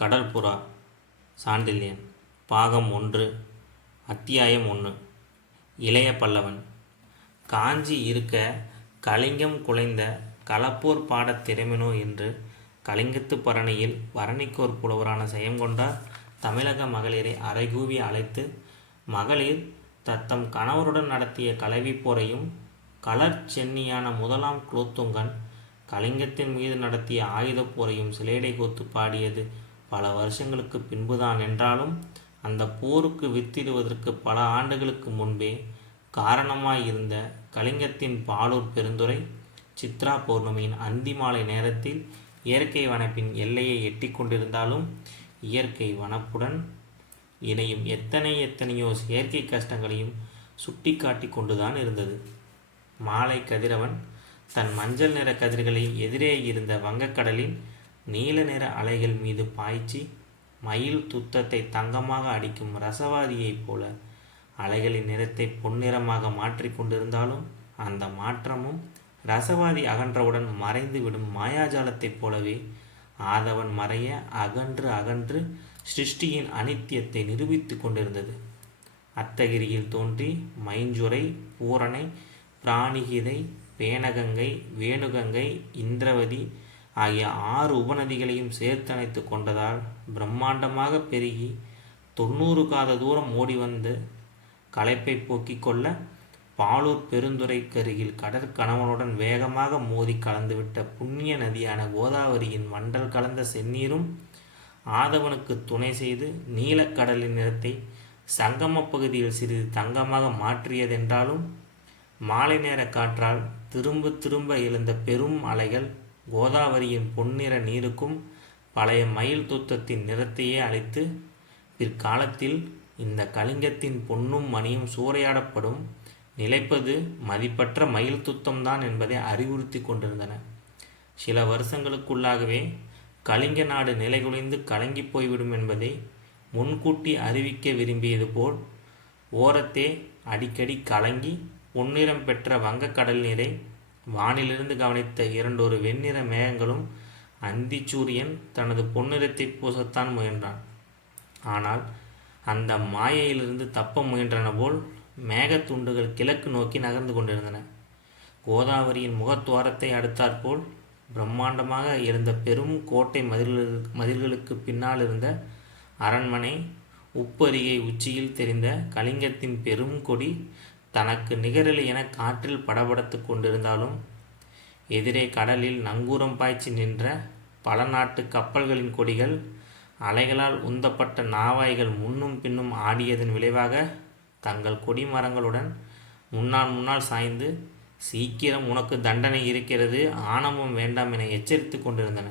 கடற்புறா சாண்டில்யன் பாகம் ஒன்று அத்தியாயம் ஒன்று இளைய பல்லவன். காஞ்சி இருக்க கலிங்கம் குலைந்த களப்போர் பாடத் திறமினோ என்று கலிங்கத்து பரணியில் வரணிக்கோர் புலவரான செயங்கொண்டார் தமிழக மகளிரை அறைகூவி அழைத்து மகளிர் தத்தம் கணவருடன் நடத்திய கலவி போரையும் கலர் சென்னியான முதலாம் குலோத்துங்கன் கலிங்கத்தின் மீது நடத்திய ஆயுதப் போரையும் சிலேடை கோத்து பாடியது பல வருஷங்களுக்கு பின்புதான் என்றாலும் அந்த போருக்கு வித்திடுவதற்கு பல ஆண்டுகளுக்கு முன்பே காரணமாயிருந்த கலிங்கத்தின் பாலூர் பெருந்துறை சித்ரா பௌர்ணமியின் அந்தி மாலை நேரத்தில் இயற்கை வனப்பின் எல்லையை எட்டி கொண்டிருந்தாலும் இயற்கை வனப்புடன் இணையும் எத்தனை எத்தனையோ செயற்கை கஷ்டங்களையும் சுட்டி காட்டி கொண்டுதான் இருந்தது. மாலை கதிரவன் தன் மஞ்சள் நிற கதிர்களை எதிரே இருந்த வங்கக்கடலின் நீல நிற அலைகள் மீது பாய்ச்சி மயில் துத்தத்தை தங்கமாக அடிக்கும் ரசவாதியைப் போல அலைகளின் நிறத்தை பொன்னிறமாக மாற்றிக் கொண்டிருந்தாலும் அந்த மாற்றமும் ரசவாதி அகன்றவுடன் மறைந்து விடும் மாயாஜாலத்தைப் போலவே ஆதவன் மறைய அகன்று அகன்று சிருஷ்டியின் அனித்தியத்தை நிரூபித்துக் கொண்டிருந்தது. அத்தகிரியில் தோன்றி மைஞ்சுரை பூரணை பிராணிகிதை பேனகங்கை வேணுகங்கை இந்திரவதி ஆகிய ஆறு உபநதிகளையும் சேர்த்தணைத்து கொண்டதால் பிரம்மாண்டமாக பெருகி தொண்ணூறு காத தூரம் ஓடி வந்து களைப்பை போக்கிக் கொள்ள பாலூர் பெருந்துறைக்கருகில் கடற்கணவனுடன் வேகமாக மோதி கலந்துவிட்ட புண்ணிய நதியான கோதாவரியின் மண்டல் கலந்த செந்நீரும் ஆதவனுக்கு துணை செய்து நீலக்கடலின் நிறத்தை சங்கம பகுதியில் சிறிது தங்கமாக மாற்றியதென்றாலும் மாலை நேர காற்றால் திரும்ப திரும்ப எழுந்த பெரும் அலைகள் கோதாவரியின் பொன்னிற நீருக்கும் பழைய மயில் தூத்தத்தின் நிறத்தையே அளித்து பிற்காலத்தில் இந்த கலிங்கத்தின் பொன்னும் மணியும் சூறையாடப்படும் நிலைப்பது மதிப்பற்ற மயில் துத்தம்தான் என்பதை அறிவுறுத்தி கொண்டிருந்தன. சில வருஷங்களுக்குள்ளாகவே கலிங்க நாடு நிலைகுலைந்து கலங்கி போய்விடும் என்பதை முன்கூட்டி அறிவிக்க விரும்பியது போல் ஓரத்தே அடிக்கடி கலங்கி பொன்னிறம் பெற்ற வங்கக்கடல் நீரை வானிலிருந்து கவனித்த இரண்டொரு வெண்ணிற மேகங்களும் அந்திச்சூரியன் தனது பொன்னிறத்தை பூசத்தான் முயன்றான். ஆனால் அந்த மாயையிலிருந்து தப்ப முயன்றன போல் மேகத்துண்டுகள் கிழக்கு நோக்கி நகர்ந்து கொண்டிருந்தன. கோதாவரியின் முகத்துவாரத்தை அடுத்தாற்போல் பிரம்மாண்டமாக இருந்த பெரும் கோட்டை மதில்கள் மதில்களுக்கு பின்னால் இருந்த அரண்மனை உப்பரிகை உச்சியில் தெரிந்த கலிங்கத்தின் பெரும் கொடி தனக்கு நிகரலை என காற்றில் படபடத்து கொண்டிருந்தாலும் எதிரே கடலில் நங்கூரம் பாய்ச்சி நின்ற பல நாட்டு கப்பல்களின் கொடிகள் அலைகளால் உந்தப்பட்ட நாவாய்கள் முன்னும் பின்னும் ஆடியதன் விளைவாக தங்கள் கொடிமரங்களுடன் முன்னால் முன்னால் சாய்ந்து சீக்கிரம் உனக்கு தண்டனை இருக்கிறது ஆணவம் வேண்டாம் என எச்சரித்து கொண்டிருந்தன.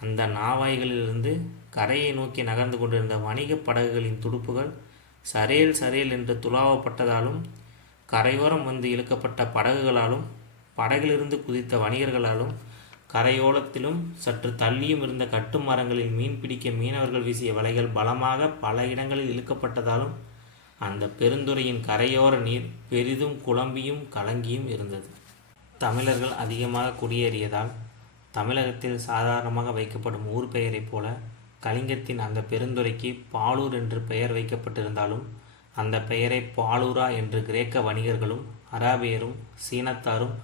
அந்த நாவாய்களிலிருந்து கரையை நோக்கி நகர்ந்து கொண்டிருந்த வணிக படகுகளின் துடுப்புகள் சரையல் சரையல் என்று துலாவப்பட்டதாலும் கரையோரம் வந்து இழுக்கப்பட்ட படகுகளாலும் படகிலிருந்து குதித்த வணிகர்களாலும் கரையோரத்திலும் சற்று தள்ளியும் இருந்த கட்டுமரங்களில் மீன் பிடிக்க மீனவர்கள் வீசிய வலைகள் பலமாக பல இடங்களில் இழுக்கப்பட்டதாலும் அந்த பெருந்துறையின் கரையோர நீர் பெரிதும் குழம்பியும் கலங்கியும் இருந்தது. தமிழர்கள் அதிகமாக குடியேறியதால் தமிழகத்தில் சாதாரணமாக வைக்கப்படும் ஊர் பெயரைப் போல கலிங்கத்தின் அந்த பெருந்துறைக்கு பாலூர் என்று பெயர் வைக்கப்பட்டிருந்தாலும் அந்த பெயரை பாலூரா என்று கிரேக்க வணிகர்களும் அராபியரும் சீனத்தாரும்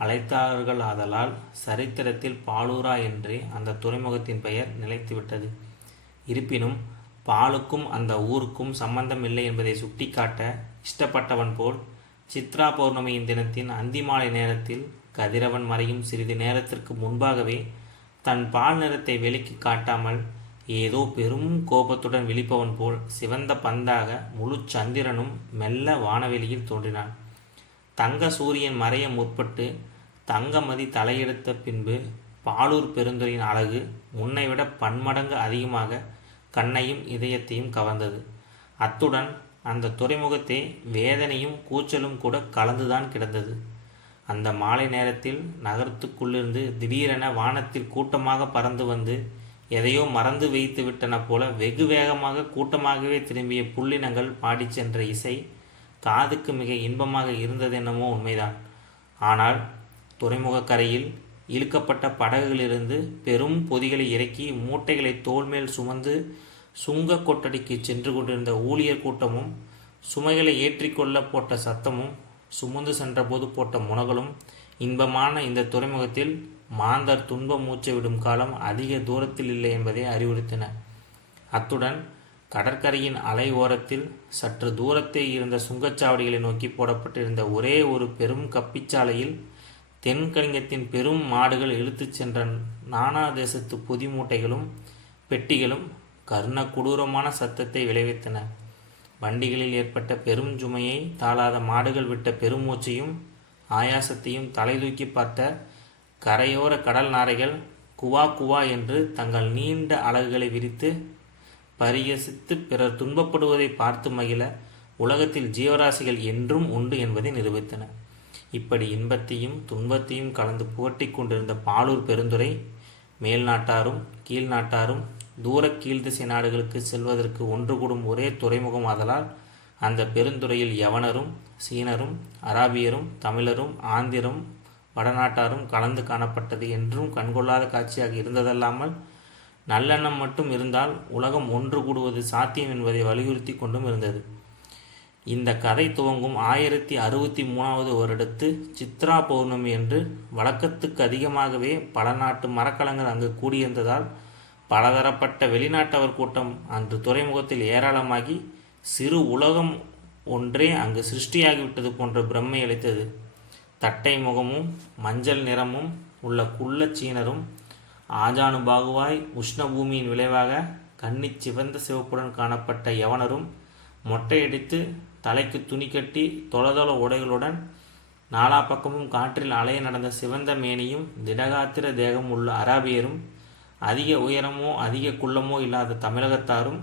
அழைத்தார்கள் ஆதலால் சரித்திரத்தில் பாலூரா என்றே அந்த துறைமுகத்தின் பெயர் நிலைத்துவிட்டது. இருப்பினும் பாலுக்கும் அந்த ஊருக்கும் சம்பந்தம் இல்லை என்பதை சுட்டிக்காட்ட இஷ்டப்பட்டவன் போல் சித்ரா பௌர்ணமியின் தினத்தின் அந்திமாலை நேரத்தில் கதிரவன் மறையும் சிறிது நேரத்திற்கு முன்பாகவே தன் பால் நிறத்தை வெளிக்கு காட்டாமல் ஏதோ பெரும் கோபத்துடன் விழிப்பவன் போல் சிவந்த பந்தாக முழு சந்திரனும் மெல்ல வானவெளியில் தோன்றினான். தங்க சூரியன் மறைய முற்பட்டு தங்கமதி தலையெடுத்த பின்பு பாலூர் பெருந்துறையின் அழகு முன்னைவிட பன்மடங்கு அதிகமாக கண்ணையும் இதயத்தையும் கவர்ந்தது. அத்துடன் அந்த துறைமுகத்தை வேதனையும் கூச்சலும் கூட கலந்துதான் கிடந்தது. அந்த மாலை நேரத்தில் நகரத்துக்குள்ளிருந்து திடீரென வானத்தில் கூட்டமாக பறந்து வந்து எதையோ மறந்து வைத்து விட்டன போல வெகு வேகமாக கூட்டமாகவே திரும்பிய புள்ளினங்கள் பாடிச் சென்ற இசை காதுக்கு மிக இன்பமாக இருந்ததென்னமோ உண்மைதான். ஆனால் துறைமுகக் கரையில் இழுக்கப்பட்ட படகுகளிலிருந்து பெரும் பொதிகளை இறக்கி மூட்டைகளை தோல்மேல் சுமந்து சுங்க கொட்டடிக்கு சென்று கொண்டிருந்த ஊழியர் கூட்டமும் சுமைகளை ஏற்றிக்கொள்ள போட்ட சத்தமும் சுமந்து சென்றபோது போட்ட முனகளும் இன்பமான இந்த துறைமுகத்தில் மாந்தர் துன்ப மூச்சை விடும் காலம் அதிக தூரத்தில் இல்லை என்பதை அறிவுறுத்தின. அத்துடன் கடற்கரையின் அலை ஓரத்தில் சற்று தூரத்தே இருந்த சுங்கச்சாவடிகளை நோக்கி போடப்பட்டிருந்த ஒரே ஒரு பெரும் கப்பிச்சாலையில் தென்கலிங்கத்தின் பெரும் மாடுகள் இழுத்துச் சென்ற நானா தேசத்து புதி மூட்டைகளும் பெட்டிகளும் கர்ண கொடூரமான சத்தத்தை விளைவித்தன. வண்டிகளில் ஏற்பட்ட பெரும் சுமையை தாளாத மாடுகள் விட்ட பெருமூச்சையும் ஆயாசத்தையும் தலை தூக்கி பார்த்த கரையோர கடல் நாரைகள் குவா குவா என்று தங்கள் நீண்ட அலகுகளை விரித்து பரிகசித்து பிறர் துன்பப்படுவதை பார்த்து மகிழ உலகத்தில் ஜீவராசிகள் என்றும் உண்டு என்பதை நிரூபித்தன. இப்படி இன்பத்தையும் துன்பத்தையும் கலந்து புகட்டி கொண்டிருந்த பாலூர் பெருந்துரை மேல்நாட்டாரும் கீழ்நாட்டாரும் தூர கீழ்திசை நாடுகளுக்கு செல்வதற்கு ஒன்று கூடும் ஒரே துறைமுகம் ஆதலால் அந்த பெருந்துறையில் யவனரும் சீனரும் அராபியரும் தமிழரும் ஆந்திரும் வடநாட்டாரும் கலந்து காணப்பட்டது என்றும் கண்கொள்ளாத காட்சியாக இருந்ததல்லாமல் நல்லெண்ணம் மட்டும் இருந்தால் உலகம் ஒன்று கூடுவது சாத்தியம் என்பதை வலியுறுத்தி கொண்டும் இருந்தது. இந்த கதை துவங்கும் ஆயிரத்தி அறுபத்தி மூணாவது வருடத்து சித்ரா பௌர்ணமி என்று வழக்கத்துக்கு அதிகமாகவே பல நாட்டு மரக்கலங்கள் அங்கு கூடியிருந்ததால் பலதரப்பட்ட வெளிநாட்டவர் கூட்டம் அன்று துறைமுகத்தில் ஏராளமாகி சிறு உலகம் ஒன்றே அங்கு சிருஷ்டியாகிவிட்டது போன்ற பிரம்மை அளித்தது. தட்டை முகமும் மஞ்சள் நிறமும் உள்ள குள்ளச் சீனரும் ஆஜானுபாகுவாய் உஷ்ணபூமியின் விளைவாக கண்ணிச் சிவந்த சிவப்புடன் காணப்பட்ட யவனரும் மொட்டையடித்து தலைக்கு துணி கட்டி தொலதொல உடைகளுடன் நாலா பக்கமும் காற்றில் அலைய நடந்த சிவந்த மேனியும் திடகாத்திர தேகம் உள்ள அராபியரும் அதிக உயரமோ அதிக குள்ளமோ இல்லாத தமிழகத்தாரும்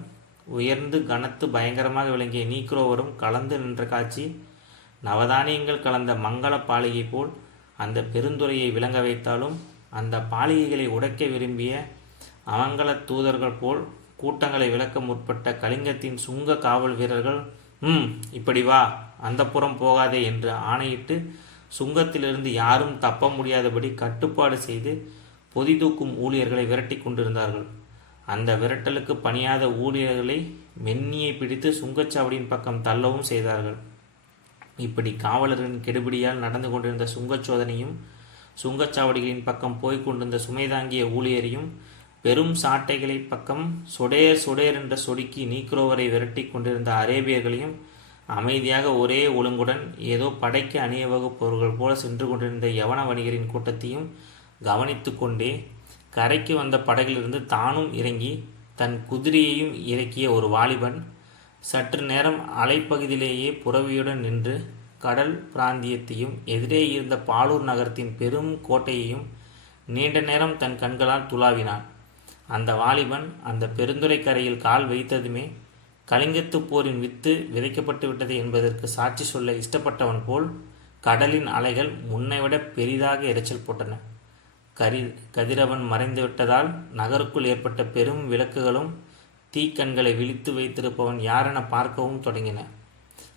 உயர்ந்து கனத்து பயங்கரமாக விளங்கிய நீக்ரோவரும் கலந்து நின்ற காட்சி நவதானியங்கள் கலந்த மங்கள பாலிகை போல் அந்த பெருந்துறையை விளங்க வைத்தாலும் அந்த பாலிகைகளை உடைக்க விரும்பிய அமங்கல தூதர்கள் போல் கூட்டங்களை விளக்க முற்பட்ட கலிங்கத்தின் சுங்க காவல் வீரர்கள் ம் இப்படி வா அந்த புறம் போகாதே என்று ஆணையிட்டு சுங்கத்திலிருந்து யாரும் தப்ப முடியாதபடி கட்டுப்பாடு செய்து பொதி தூக்கும் ஊழியர்களை விரட்டி கொண்டிருந்தார்கள். அந்த விரட்டலுக்கு பணியாத ஊழியர்களை மென்னியை பிடித்து சுங்கச்சாவடியின் பக்கம் தள்ளவும் செய்தார்கள். இப்படி காவலர்களின் கெடுபிடியால் நடந்து கொண்டிருந்த சுங்கச் சோதனையும் சுங்கச்சாவடிகளின் பக்கம் போய்க் கொண்டிருந்த ஊழியரையும் பெரும் சாட்டைகளை பக்கம் சொடேர் சொடேர் என்ற சொடுக்கி நீக்ரோவரை விரட்டி கொண்டிருந்த அரேபியர்களையும் அமைதியாக ஒரே ஒழுங்குடன் ஏதோ படைக்கு அணியவகுப்பவர்கள் போல சென்று கொண்டிருந்த யவன வணிகரின் கூட்டத்தையும் கவனித்து கொண்டே கரைக்கு வந்த படகிலிருந்து தானும் இறங்கி தன் குதிரையையும் இறக்கிய ஒரு வாலிபன் சற்று நேரம் அலைப்பகுதியிலேயே புறவியுடன் நின்று கடல் பிராந்தியத்தையும் எதிரே இருந்த பாலூர் நகரத்தின் பெரும் கோட்டையையும் நீண்ட நேரம் தன் கண்களால் துளாவினான். அந்த வாலிபன் அந்த பெருந்துறை கரையில் கால் வைத்ததுமே கலிங்கத்து போரின் வித்து விதைக்கப்பட்டு விட்டது என்பதற்கு சாட்சி சொல்ல இஷ்டப்பட்டவன் போல் கடலின் அலைகள் முன்னைவிட பெரிதாக இரைச்சல் போட்டன. கரி கதிரவன் மறைந்து விட்டதால் நகருக்குள் ஏற்பட்ட பெரும் விளக்குகளும் தீக்கண்களை விழித்து வைத்திருப்பவன் யாரென பார்க்கவும் தொடங்கின.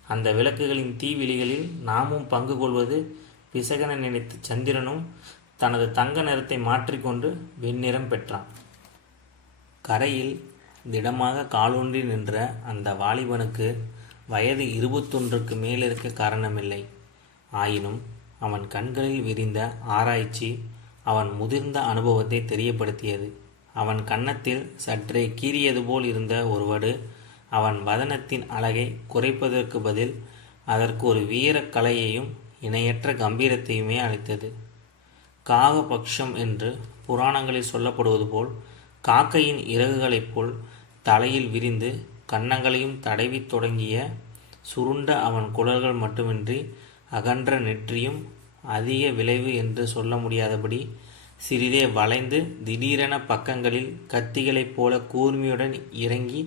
அந்த விளக்குகளின் தீவிழிகளில் நாமும் பங்கு கொள்வது பிசகன நினைத்த சந்திரனும் தனது தங்க நிறத்தை மாற்றிக்கொண்டு வெண்ணிறம் பெற்றான். கரையில் திடமாக காலூன்றி நின்ற அந்த வாலிபனுக்கு வயது இருபத்தொன்றுக்கு மேலிருக்க காரணமில்லை. ஆயினும் அவன் கண்களில் விரிந்த ஆராய்ச்சி அவன் முதிர்ந்த அனுபவத்தை தெரியப்படுத்தியது. அவன் கன்னத்தில் சற்றே கீறியது போல் இருந்த ஒரு வடு அவன் வதனத்தின் அழகை குறைப்பதற்கு பதில் அதற்கு ஒரு வீரக் கலையையும் இணையற்ற கம்பீரத்தையுமே அளித்தது. காகபக்ஷம் என்று புராணங்களில் சொல்லப்படுவது போல் காக்கையின் இறகுகளைப் போல் தலையில் விரிந்து கன்னங்களையும் தடவி தொடங்கிய சுருண்ட அவன் குழல்கள் மட்டுமின்றி அகன்ற நெற்றியும் அதிக விளைவு என்று சொல்ல முடியாதபடி சிறிதே வளைந்து திடீரென பக்கங்களில் கத்திகளைப் போல கூர்மையுடன் இறங்கி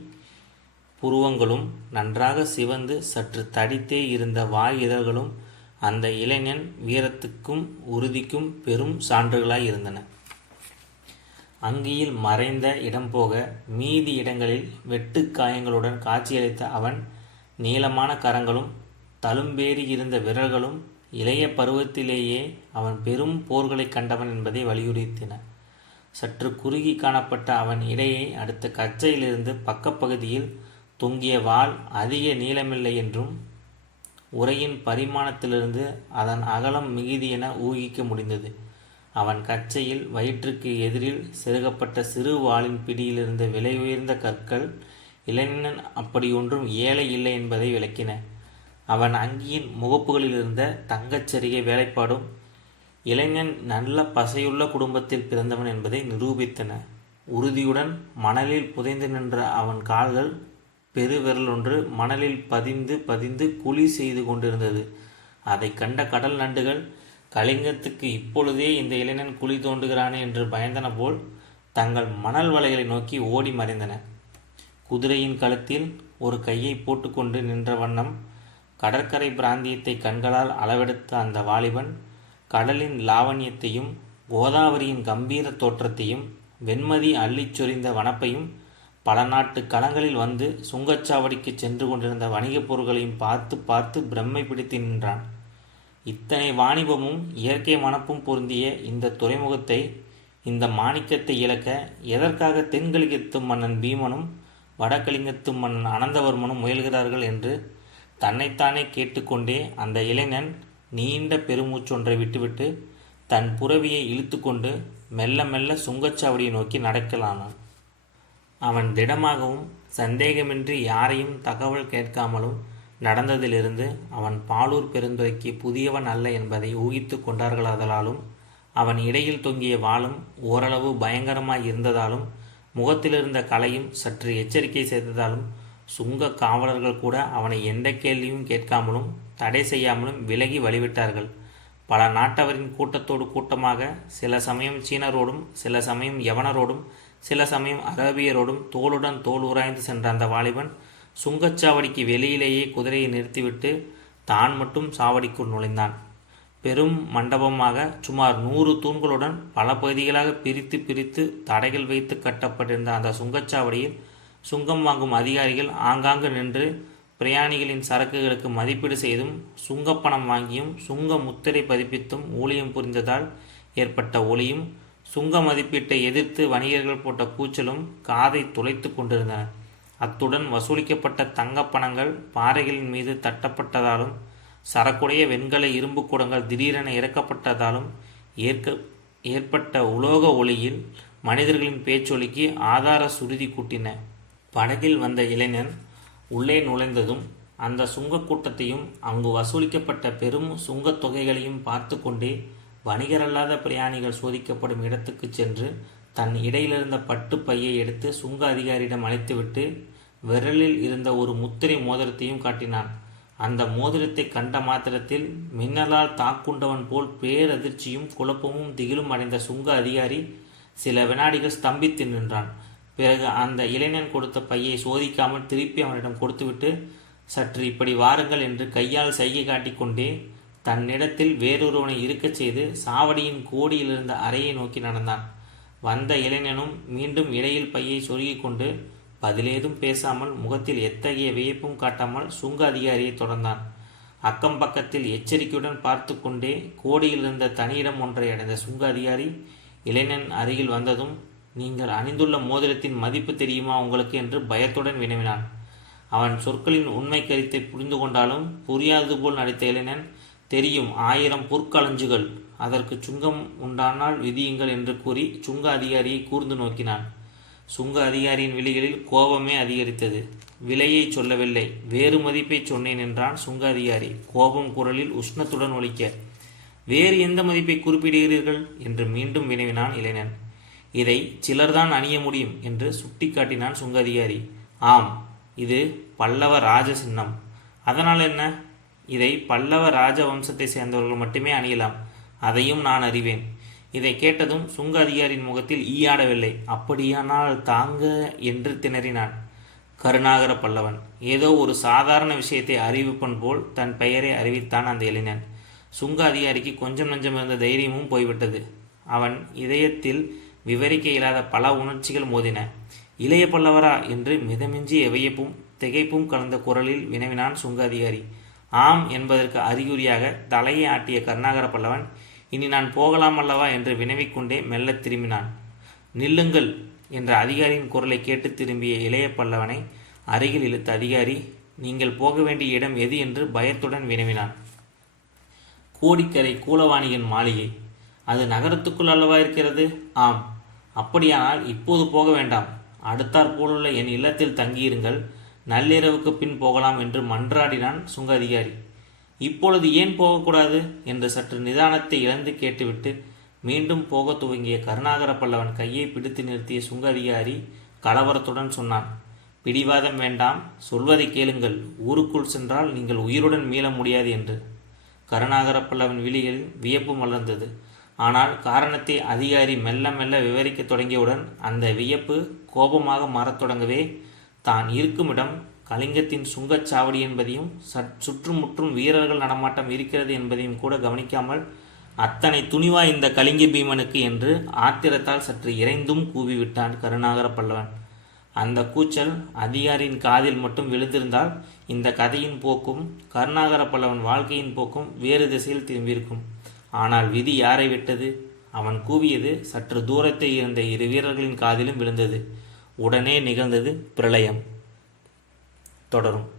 புருவங்களும் நன்றாக சிவந்து சற்று தடித்தே இருந்த வாய் இதழ்களும் அந்த இளைஞன் வீரத்துக்கும் உறுதிக்கும் பெரும் சான்றுகளாய் இருந்தன. அங்கியில் மறைந்த இடம் போக மீதி இடங்களில் வெட்டு காயங்களுடன் காட்சியளித்த அவன் நீளமான கரங்களும் தழும்பேறி இருந்த விரல்களும் இளைய பருவத்திலேயே அவன் பெரும் போர்களை கண்டவன் என்பதை வலியுறுத்தின. சற்று குறுகி காணப்பட்ட அவன் இடையை அடுத்த கச்சையிலிருந்து பக்கப்பகுதியில் தொங்கிய வாள் அதிக நீளமில்லை என்றும் உரையின் பரிமாணத்திலிருந்து அதன் அகலம் மிகுதி என ஊகிக்க முடிந்தது. அவன் கச்சையில் வயிற்றுக்கு எதிரில் செருகப்பட்ட சிறு வாளின் பிடியிலிருந்த விலை உயர்ந்த கற்கள் இளைஞன் அப்படியொன்றும் ஏழை இல்லை என்பதை விளக்கின. அவன் அங்கியின் முகப்புகளில் இருந்த தங்கச்சரிகை வேலைப்பாடும் இளைஞன் நல்ல பசையுள்ள குடும்பத்தில் பிறந்தவன் என்பதை நிரூபித்தன. உறுதியுடன் மணலில் புதைந்து நின்ற அவன் கால்கள் பெருவிரல் ஒன்று மணலில் பதிந்து பதிந்து குழி செய்து கொண்டிருந்தது. அதை கண்ட கடல் நண்டுகள் கலிங்கத்துக்கு இப்பொழுதே இந்த இளைஞன் குழி தோண்டுகிறானே என்று பயந்தன போல் தங்கள் மணல் வலைகளை நோக்கி ஓடி மறைந்தன. குதிரையின் கழுத்தில் ஒரு கையை போட்டுக்கொண்டு நின்ற வண்ணம் கடற்கரை பிராந்தியத்தை கண்களால் அளவெடுத்த அந்த வாலிபன் கடலின் லாவண்யத்தையும் கோதாவரியின் கம்பீர தோற்றத்தையும் வெண்மதி அள்ளிச் சொரிந்த வனப்பையும் பல நாட்டு களங்களில் வந்து சுங்கச்சாவடிக்கு சென்று கொண்டிருந்த வணிகப் பொருட்களையும் பார்த்து பார்த்து பிரம்மை பிடித்து நின்றான். இத்தனை வாணிபமும் இயற்கை மனப்பும் பொருந்திய இந்த துறைமுகத்தை இந்த மாணிக்கத்தை இழக்க எதற்காக தென்கலிங்கத்து மன்னன் பீமனும் வடகலிங்கத்து மன்னன் அனந்தவர்மனும் முயல்கிறார்கள் என்று தன்னைத்தானே கேட்டுக்கொண்டே அந்த இளைஞன் நீண்ட பெருமூச்சொன்றை விட்டுவிட்டு தன் புறவியை இழுத்துக்கொண்டு மெல்ல மெல்ல சுங்கச்சாவடியை நோக்கி நடக்கலானான். அவன் திடமாகவும் சந்தேகமின்றி யாரையும் தகவல் கேட்காமலும் நடந்ததிலிருந்து அவன் பாலூர் பெருந்துறைக்கு புதியவன் அல்ல என்பதை ஊகித்து கொண்டார்களாதலாலும் அவன் இடையில் தொங்கிய வாளும் ஓரளவு பயங்கரமாய் இருந்ததாலும் முகத்திலிருந்த கலையும் சற்று எச்சரிக்கை செய்ததாலும் சுங்க காவலர்கள் கூட அவனை எந்த கேள்வியும் கேட்காமலும் தடை செய்யாமலும் விலகி வழிவிட்டார்கள். பல நாட்டவரின் கூட்டத்தோடு கூட்டமாக சில சமயம் சீனரோடும் சில சமயம் யவனரோடும் சில சமயம் அரபியரோடும் தோளுடன் தோல் உராய்ந்து சென்ற அந்த வாலிபன் சுங்கச்சாவடிக்கு வெளியிலேயே குதிரையை நிறுத்திவிட்டு தான் மட்டும் சாவடிக்குள் நுழைந்தான். பெரும் மண்டபமாக சுமார் நூறு தூண்களுடன் பல பகுதிகளாக பிரித்து பிரித்து தடைகள் வைத்து கட்டப்பட்டிருந்த அந்த சுங்கச்சாவடியில் சுங்கம் வாங்கும் அதிகாரிகள் ஆங்காங்கு நின்று பிரயாணிகளின் சரக்குகளுக்கு மதிப்பீடு செய்தும் சுங்கப்பணம் வாங்கியும் சுங்க முத்திரை பதிப்பித்தும் ஊழியம் புரிந்ததால் ஏற்பட்ட ஒளியும் சுங்க மதிப்பீட்டை எதிர்த்து வணிகர்கள் போட்ட கூச்சலும் காதை துளைத்து கொண்டிருந்தன. அத்துடன் வசூலிக்கப்பட்ட தங்கப்பணங்கள் பாறைகளின் மீது தட்டப்பட்டதாலும் சரக்குடைய வெண்கல இரும்பு கூடங்கள் திடீரென இறக்கப்பட்டதாலும் ஏற்க ஏற்பட்ட உலோக ஒளியில் மனிதர்களின் பேச்சொலிக்கு ஆதார சுருதி கூட்டின. படகில் வந்த இளைஞன் உள்ளே நுழைந்ததும் அந்த சுங்கக் கூட்டத்தையும் அங்கு வசூலிக்கப்பட்ட பெரும் சுங்கத் தொகைகளையும் பார்த்து கொண்டே வணிகரல்லாத பிரயாணிகள் சோதிக்கப்படும் இடத்துக்கு சென்று தன் இடையிலிருந்த பட்டு பையை எடுத்து சுங்க அதிகாரியிடம் அழைத்துவிட்டு விரலில் இருந்த ஒரு முத்திரை மோதிரத்தையும் காட்டினான். அந்த மோதிரத்தை கண்ட மாத்திரத்தில் மின்னலால் தாக்குண்டவன் போல் பேரதிர்ச்சியும் குழப்பமும் திகிலும் அடைந்த சுங்க அதிகாரி சில வினாடிகள் ஸ்தம்பித்து நின்றான். பிறகு அந்த இளைஞன் கொடுத்த பையை சோதிக்காமல் திருப்பி அவனிடம் கொடுத்துவிட்டு சற்று இப்படி வாருங்கள் என்று கையால் சைகை காட்டிக்கொண்டே தன்னிடத்தில் வேறொருவனை இருக்கச் செய்து சாவடியின் கோடியில் இருந்த அறையை நோக்கி நடந்தான். வந்த இளைஞனும் மீண்டும் இடையில் பையை சொருகிக் கொண்டு பதிலேதும் பேசாமல் முகத்தில் எத்தகைய வியப்பும் காட்டாமல் சுங்க அதிகாரியை தொடர்ந்தான். அக்கம் பக்கத்தில் எச்சரிக்கையுடன் பார்த்து கொண்டே கோடியில் இருந்த தனியிடம் ஒன்றை அடைந்த சுங்க அதிகாரி இளைஞன் அருகில் வந்ததும் நீங்கள் அணிந்துள்ள மோதிரத்தின் மதிப்பு தெரியுமா உங்களுக்கு என்று பயத்துடன் வினவினான். அவன் சொற்களின் உண்மை கருத்தை புரிந்து கொண்டாலும் புரியாதது போல் நடித்த இளைஞன் தெரியும் ஆயிரம் பொற்களஞ்சுகள் அதற்கு சுங்கம் உண்டானால் விதியுங்கள் என்று கூறி சுங்க அதிகாரியை கூர்ந்து நோக்கினான். சுங்க அதிகாரியின் விழிகளில் கோபமே அதிகரித்தது. விலையை சொல்லவில்லை வேறு மதிப்பை சொன்னேன் என்றான் சுங்க அதிகாரி. கோபம் குரலில் உஷ்ணத்துடன் ஒழிக்க வேறு எந்த மதிப்பை குறிப்பிடுகிறீர்கள்? என்று மீண்டும் வினவினான் இளைஞன். இதை சிலர்தான் அணிய முடியும் என்று சுட்டிக்காட்டினான் சுங்க அதிகாரி ஆம் இது பல்லவ ராஜ சின்னம். அதனால் என்ன? இதை பல்லவ ராஜ வம்சத்தை சேர்ந்தவர்கள் மட்டுமே அணியலாம். அதையும் நான் அறிவேன். இதை கேட்டதும் சுங்க அதிகாரியின் முகத்தில் ஈயாடவில்லை. அப்படியானால் தாங்க என்று திணறினான் கருணாகர பல்லவன். ஏதோ ஒரு சாதாரண விஷயத்தை அறிவிப்பன் போல் தன் பெயரை அறிவித்தான் அந்த இளைஞன். சுங்க அதிகாரிக்கு கொஞ்சம் நஞ்சம் இருந்த தைரியமும் போய்விட்டது. அவன் இதயத்தில் விவரிக்க இயலாத பல உணர்ச்சிகள் மோதின. இளைய பல்லவரா என்று மிதமிஞ்சி வியப்பும் திகைப்பும் கலந்த குரலில் வினவினான் சுங்க அதிகாரி. ஆம் என்பதற்கு அறிகுறியாக தலையை ஆட்டிய கருணாகர பல்லவன் இனி நான் போகலாம் அல்லவா? என்று வினவிக்கொண்டே மெல்லத் திரும்பினான். நில்லுங்கள் என்ற அதிகாரியின் குரலை கேட்டு திரும்பிய இளைய பல்லவனை அருகில் இழுத்த அதிகாரி நீங்கள் போக வேண்டிய இடம் எது? என்று பயத்துடன் வினவினான். கோடிக்கரை கூலவாணியின் மாளிகை. அது நகரத்துக்குள் அல்லவா இருக்கிறது? ஆம். அப்படியானால் இப்போது போக வேண்டாம். அடுத்தாற் போலுள்ள என் இல்லத்தில் தங்கியிருங்கள். நள்ளிரவுக்கு பின் போகலாம் என்று மன்றாடினான் சுங்க அதிகாரி. இப்பொழுது ஏன் போகக்கூடாது? என்று சற்று நிதானத்தை இழந்து கேட்டுவிட்டு மீண்டும் போக துவங்கிய கருணாகர பல்லவன் கையை பிடித்து நிறுத்திய சுங்க அதிகாரி கலவரத்துடன் சொன்னான் பிடிவாதம் வேண்டாம். சொல்வதை கேளுங்கள். ஊருக்குள் சென்றால் நீங்கள் உயிருடன் மீள முடியாது என்று. கருணாகர பல்லவன் விழிகளில் வியப்பு மலர்ந்தது ஆனால் காரணத்தை அதிகாரி மெல்ல மெல்ல விவரிக்க தொடங்கியவுடன் அந்த வியப்பு கோபமாக மாறத் தொடங்கவே தான் இருக்குமிடம் கலிங்கத்தின் சுங்கச்சாவடி என்பதையும் சற் சுற்றுமுற்றும் வீரர்கள் நடமாட்டம் இருக்கிறது என்பதையும் கூட கவனிக்காமல் அத்தனை துணிவா இந்த கலிங்க பீமனுக்கு என்று ஆத்திரத்தால் சற்று இறைந்தும் கூவிவிட்டான் கருணாகர பல்லவன். அந்த கூச்சல் அதிகாரியின் காதில் மட்டும் விழுந்திருந்தால் இந்த கதையின் போக்கும் கருணாகர பல்லவன் வாழ்க்கையின் போக்கும் வேறு திசையில் திரும்பியிருக்கும். ஆனால் விதி யாரை விட்டது? அவன் கூவியது சற்று தூரத்தில் இருந்த இரு வீரர்களின் காதிலும் விழுந்தது. உடனே நிகழ்ந்தது பிரளயம். தொடரும்.